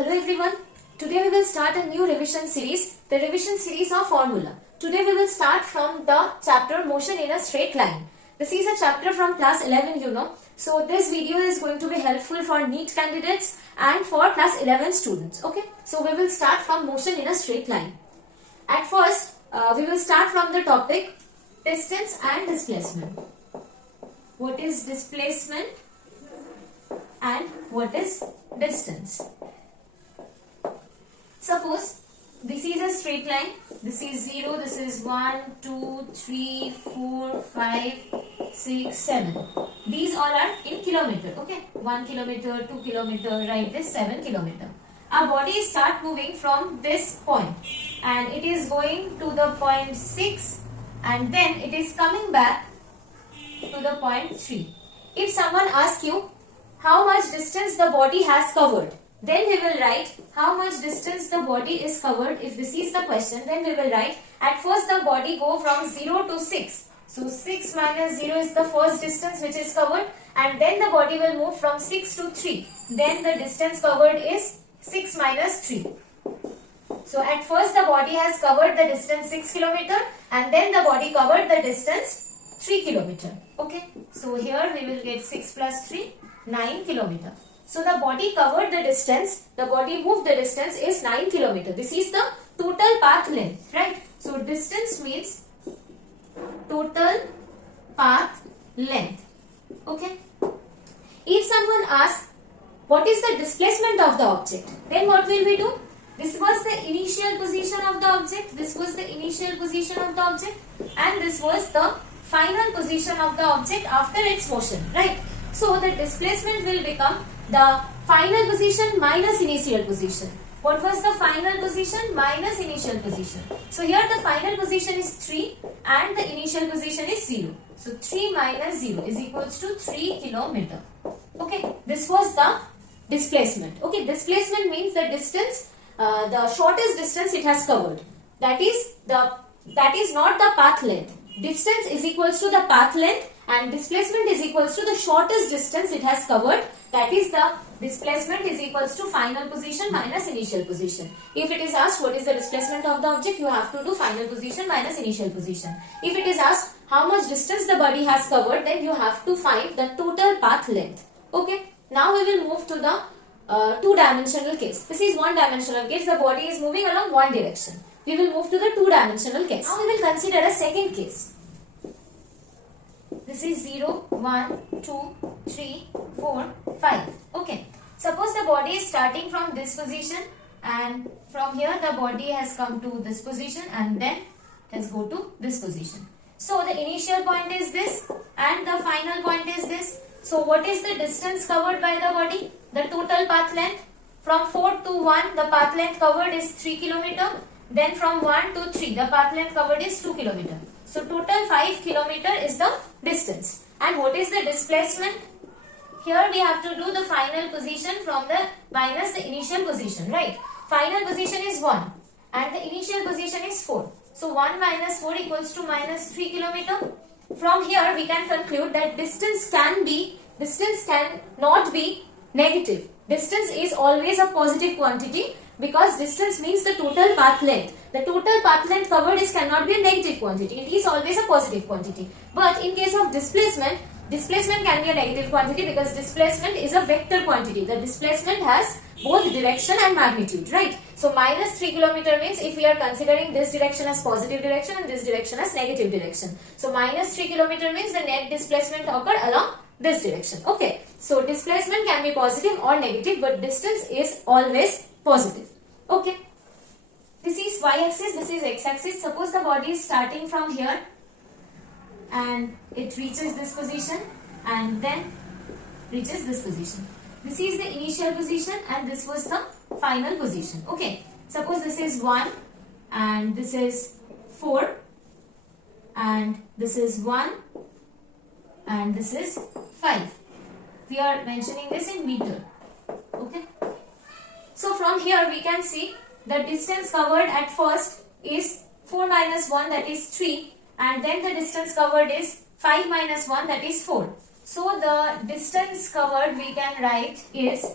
Hello everyone. Today we will start a new revision series, the revision series of formula. Today we will start from the chapter motion in a straight line. This is a chapter from class 11, you know. So this video is going to be helpful for NEET candidates and for class 11 students. Okay. So we will start from motion in a straight line. At first, we will start from the topic distance and displacement. What is displacement and what is distance? Suppose this is a straight line. This is 0, this is 1, 2, 3, 4, 5, 6, 7. These all are in kilometer. Okay, 1 kilometer, 2 kilometer, right? This 7 kilometer. Our body start moving from this point and it is going to the point 6 and then it is coming back to the point 3. If someone asks you how much distance the body has covered, then we will write how much distance the body is covered. If this is the question, then we will write at first the body go from 0 to 6. So 6 minus 0 is the first distance which is covered, and then the body will move from 6 to 3. Then the distance covered is 6 minus 3. So at first the body has covered the distance 6 kilometer and then the body covered the distance 3 kilometer. Okay. So here we will get 6 plus 3, 9 kilometer. So the body covered the distance, the body moved the distance is 9 kilometer. This is the total path length, right? So distance means total path length. Okay. If someone asks what is the displacement of the object, then what will we do? This was the initial position of the object, this was the initial position of the object, and this was the final position of the object after its motion, right? So the displacement will become the final position minus initial position. What was the final position? Minus initial position. So here the final position is 3 and the initial position is 0. So 3 minus 0 is equals to 3 kilometer. Okay, this was the displacement. Okay, displacement means the distance, the shortest distance it has covered. That is not the path length. Distance is equals to the path length and displacement is equals to the shortest distance it has covered. That is the displacement is equals to final position minus initial position. If it is asked what is the displacement of the object, you have to do final position minus initial position. If it is asked how much distance the body has covered, then you have to find the total path length. Okay. Now we will move to the two-dimensional case. This is one-dimensional case. The body is moving along one direction. We will move to the two-dimensional case. Now we will consider a second case. This is 0, 1, 2, 3, 4, 5. Okay. Suppose the body is starting from this position and from here the body has come to this position and then has go to this position. So the initial point is this and the final point is this. So what is the distance covered by the body? The total path length. From 4 to 1 the path length covered is 3 kilometer. Then from 1 to 3 the path length covered is 2 kilometer. So total 5 kilometer is the distance. And what is the displacement? Here we have to do the final position from the minus the initial position, right? Final position is 1 and the initial position is 4. So 1 minus 4 equals to minus 3 kilometer. From here we can conclude that distance cannot be negative. Distance is always a positive quantity because distance means the total path length. The total path length covered cannot be a negative quantity. It is always a positive quantity. But in case of displacement can be a negative quantity because displacement is a vector quantity. The displacement has both direction and magnitude, right? So minus 3 kilometer means if we are considering this direction as positive direction and this direction as negative direction. So minus 3 kilometer means the net displacement occurred along this direction. Okay. So displacement can be positive or negative, but distance is always positive. Okay. This is y-axis, this is x-axis. Suppose the body is starting from here and it reaches this position and then reaches this position. This is the initial position and this was the final position. Okay. Suppose this is 1 and this is 4 and this is 1 and this is 5. We are mentioning this in meter. Okay. So from here we can see the distance covered at first is 4 minus 1 that is 3 and then the distance covered is 5 minus 1 that is 4. So the distance covered we can write is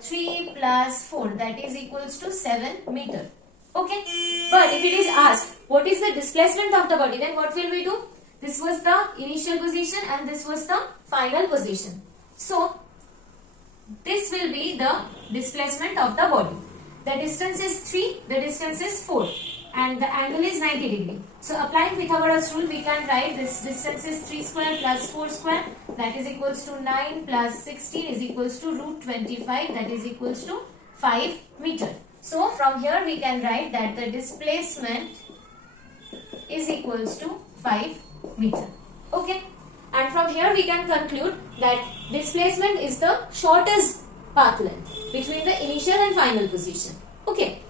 3 plus 4, that is equals to 7 meter. Okay. But if it is asked what is the displacement of the body, then what will we do? This was the initial position and this was the final position. So this will be the displacement of the body. The distance is 3, the distance is 4 and the angle is 90 degree. So applying Pythagoras rule, we can write this distance is 3 square plus 4 square, that is equals to 9 plus 16 is equals to root 25, that is equals to 5 meter. So from here we can write that the displacement is equals to 5 meter. Okay. And from here we can conclude that displacement is the shortest path length between the initial and final position. Okay.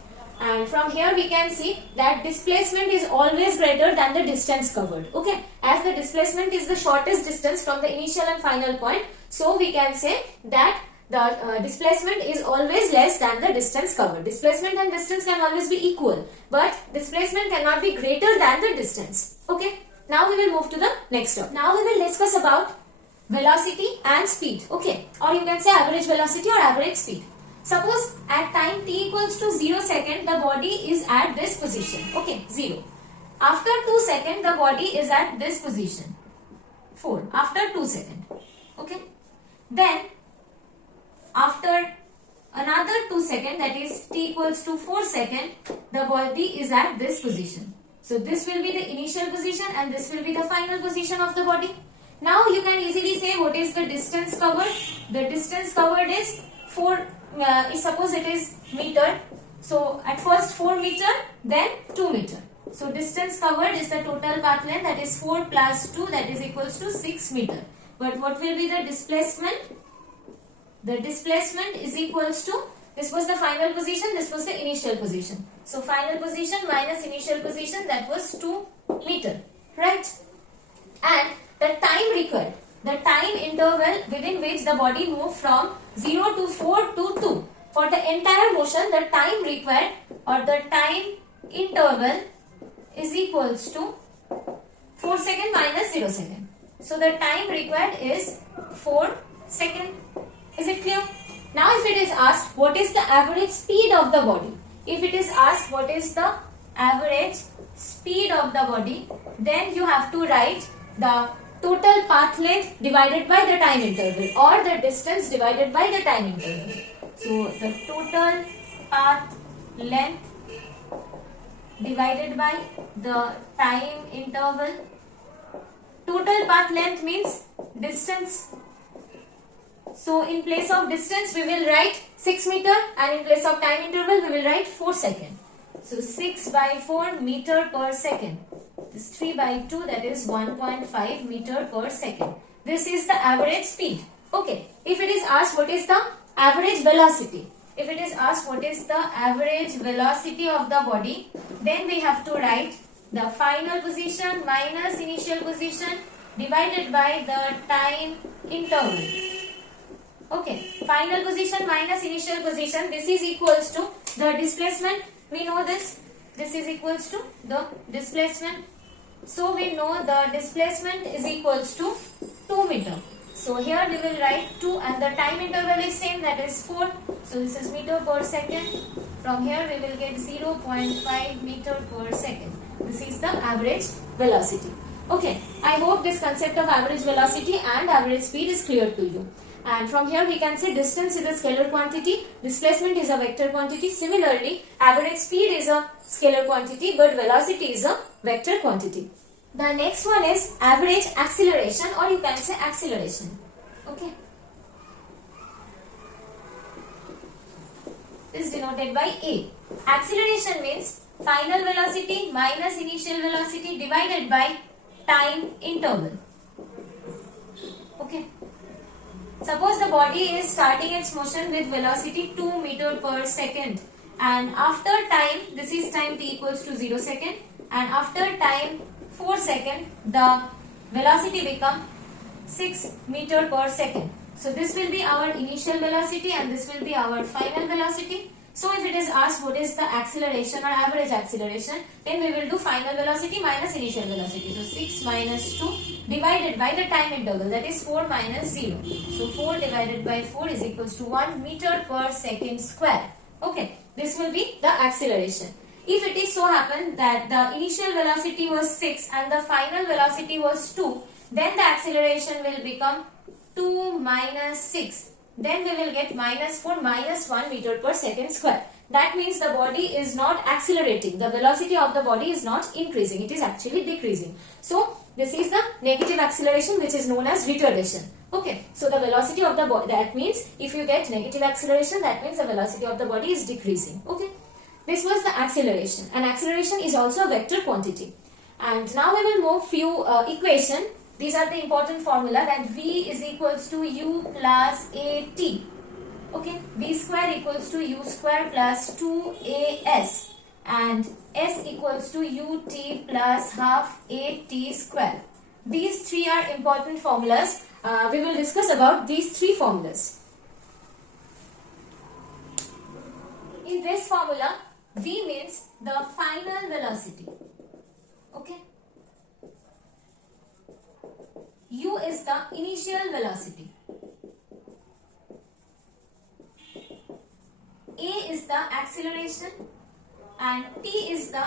And from here we can see that displacement is always greater than the distance covered. Okay. As the displacement is the shortest distance from the initial and final point, so we can say that the displacement is always less than the distance covered. Displacement and distance can always be equal, but displacement cannot be greater than the distance. Okay. Now we will move to the next topic. Now we will discuss about velocity and speed. Okay. Or you can say average velocity or average speed. Suppose at time t equals to 0 second, the body is at this position. Okay, 0. After 2 seconds, the body is at this position. 4. After 2 seconds. Okay. Then, after another 2 seconds, that is t equals to 4 seconds, the body is at this position. So, this will be the initial position and this will be the final position of the body. Now, you can easily say what is the distance covered. The distance covered is 4. Suppose it is meter, so at first 4 meter, then 2 meter. So distance covered is the total path length, that is 4 plus 2, that is equals to 6 meter. But what will be the displacement? The displacement is equals to, this was the final position, this was the initial position. So final position minus initial position, that was 2 meter, right? And the time required, the time interval within which the body moved from 0 to 4 to 2. For the entire motion, the time required or the time interval is equals to 4 second minus 0 second. So the time required is 4 second. Is it clear? Now if it is asked what is the average speed of the body, if it is asked what is the average speed of the body, then you have to write the total path length divided by the time interval or the distance divided by the time interval. So the total path length divided by the time interval. Total path length means distance. So in place of distance we will write 6 meter and in place of time interval we will write 4 second. So 6 by 4 meter per second. This 3 by 2, that is 1.5 meter per second. This is the average speed. Okay. If it is asked what is the average velocity, if it is asked what is the average velocity of the body, then we have to write the final position minus initial position divided by the time interval. Okay. Final position minus initial position, this is equals to the displacement. We know this. This is equals to the displacement. So we know the displacement is equals to 2 meter. So here we will write 2 and the time interval is same, that is 4. So this is meter per second. From here we will get 0.5 meter per second. This is the average velocity. Okay, I hope this concept of average velocity and average speed is clear to you. And from here we can say distance is a scalar quantity, displacement is a vector quantity. Similarly, average speed is a scalar quantity but velocity is a vector quantity. The next one is average acceleration or you can say acceleration. Okay. This is denoted by A. Acceleration means final velocity minus initial velocity divided by time interval. Okay. Suppose the body is starting its motion with velocity 2 meter per second and after time, this is time t equals to 0 second and after time 4 second, the velocity become 6 meter per second. So this will be our initial velocity and this will be our final velocity. So if it is asked what is the acceleration or average acceleration, then we will do final velocity minus initial velocity. So 6 minus 2 divided by the time interval, that is 4 minus 0. So 4 divided by 4 is equals to 1 meter per second square. Okay, this will be the acceleration. If it is so happen that the initial velocity was 6 and the final velocity was 2, then the acceleration will become 2 minus 6. Then we will get minus 4 minus 1 meter per second square. That means the body is not accelerating. The velocity of the body is not increasing. It is actually decreasing. So this is the negative acceleration, which is known as retardation. Okay. So the velocity of the body, that means if you get negative acceleration, that means the velocity of the body is decreasing. Okay. This was the acceleration. And acceleration is also a vector quantity. And now we will move few equation. These are the important formula, that V is equals to U plus AT. Okay, V square equals to U square plus 2AS, and S equals to UT plus half AT square. These three are important formulas. We will discuss about these three formulas. In this formula, V means the final velocity. Okay. U is the initial velocity. A is the acceleration and T is the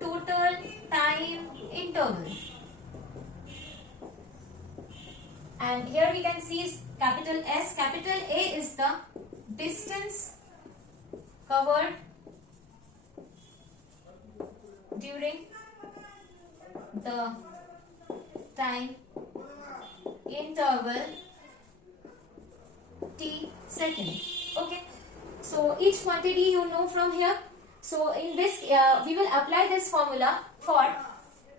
total time interval. And here we can see capital S. Capital A is the distance covered during the time interval T second. Okay. So each quantity you know from here. So in this we will apply this formula for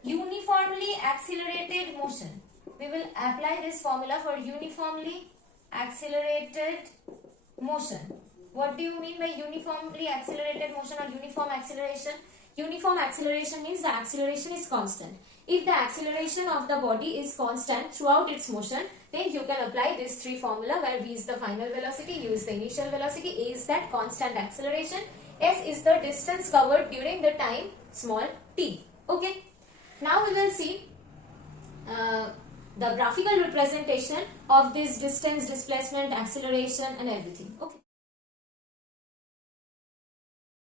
uniformly accelerated motion. We will apply this formula for uniformly accelerated motion. What do you mean by uniformly accelerated motion or uniform acceleration? Uniform acceleration means the acceleration is constant. If the acceleration of the body is constant throughout its motion, then you can apply this three formula, where V is the final velocity, U is the initial velocity, A is that constant acceleration, S is the distance covered during the time small t. Okay. Now we will see the graphical representation of this distance, displacement, acceleration and everything. Okay.